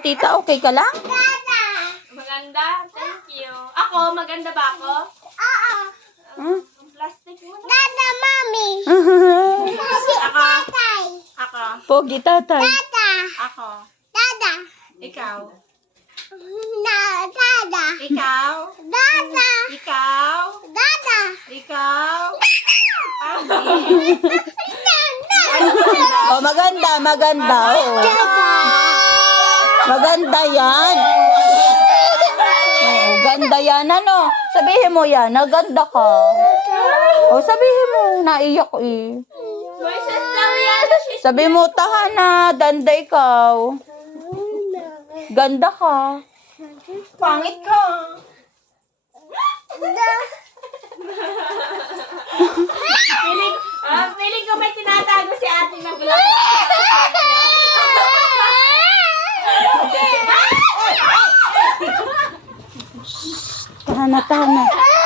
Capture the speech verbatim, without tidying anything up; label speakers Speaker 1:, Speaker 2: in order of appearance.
Speaker 1: tita. Okay ka lang?
Speaker 2: Maganda, thank you. Ako, maganda ba ako?
Speaker 3: Oo.
Speaker 1: Hmm?
Speaker 2: Ang plastic mo na.
Speaker 3: Dada, mami.
Speaker 2: Ako,
Speaker 3: Tatay.
Speaker 2: ako,
Speaker 1: Pogi tatay.
Speaker 3: Dada.
Speaker 2: ako.
Speaker 3: Dada.
Speaker 2: Ikaw,
Speaker 3: Na, dada.
Speaker 2: ikaw,
Speaker 3: Dada.
Speaker 2: ikaw,
Speaker 3: Dada.
Speaker 2: ikaw. Pangit. Ano maganda?
Speaker 1: Oh, maganda, maganda. Oh. Maganda yan. Oh, ganda yan. Ano? Sabihin mo yan. Naganda ka. Oh, sabihin mo. Naiyak eh.
Speaker 2: May sister yan.
Speaker 1: Sabi mo, tahana. Danda ikaw. Ganda ka.
Speaker 2: Pangit ka. Feeling, ah, feeling ko may tinatago si ate na bulak.
Speaker 1: Tahana, tahana.